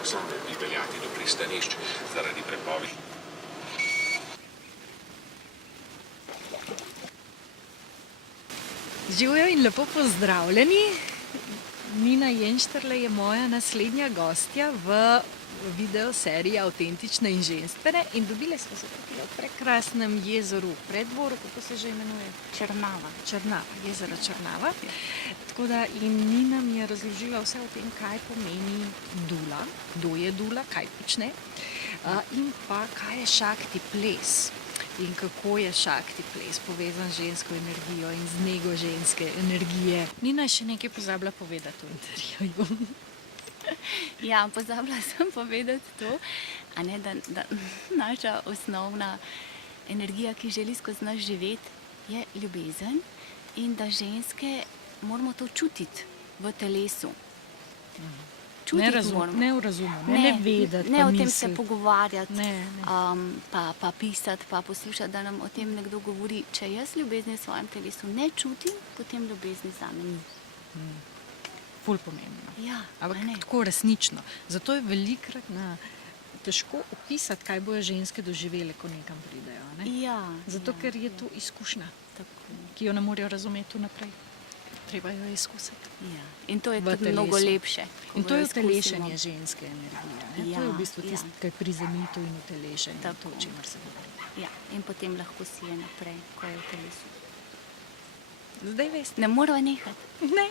Jackson ne bi peljati do pristanišč zaradi prepovedi. Živijo in lepo pozdravljeni. Nina Jenštrle je moja naslednja gostja v videoseriji Avtentične in ženstvene in dobile smo se tukaj v prekrasnem jezeru v Preddvoru, kako se že imenuje? Črnava, jezero Črnava. Tako da in Nina mi je razložila vse o tem, kaj pomeni dula, kdo je dula, kaj počne in pa kaj je šakti ples. In kako je šakti ples povezan z žensko energijo in z nego ženske energije. Nina je še nekaj pozabila povedati v intervjuju. Ja, pozabila sem povedati to, da naša osnovna energija, ki želi skozi nas živeti, je ljubezen in da ženske moramo to čutiti v telesu. Ne v razumu, ne vedeti, ne pa o tem misliti. se pogovarjati, Ne. pa pisati, pa poslušati, da nam o tem nekdo govori. Če jaz ljubezni v svojem telesu ne čutim, potem ljubezni zame ni. Ful pomembno. Ja, Ampak tako resnično. Zato je velikokrat težko opisati, kaj bojo ženske doživele, ko nekam pridejo. Ne? Ja, Zato, ker je to izkušnja, tako. ki jo ne morejo razumeti vnaprej. Treba jo izkusiti. Ja. In to je V tudi mnogo telesu. lepše. In to je ko jo utelešenje izkusimo. ženske energije. Ne? Ja, To je v bistvu ja. tisto, kar je prizemitev in utelešenje, Tako. to, o čemer se govori. Ja, in potem lahko sije naprej, ko je v telesu. Zdaj veste. Ne moramo nehati. Ne.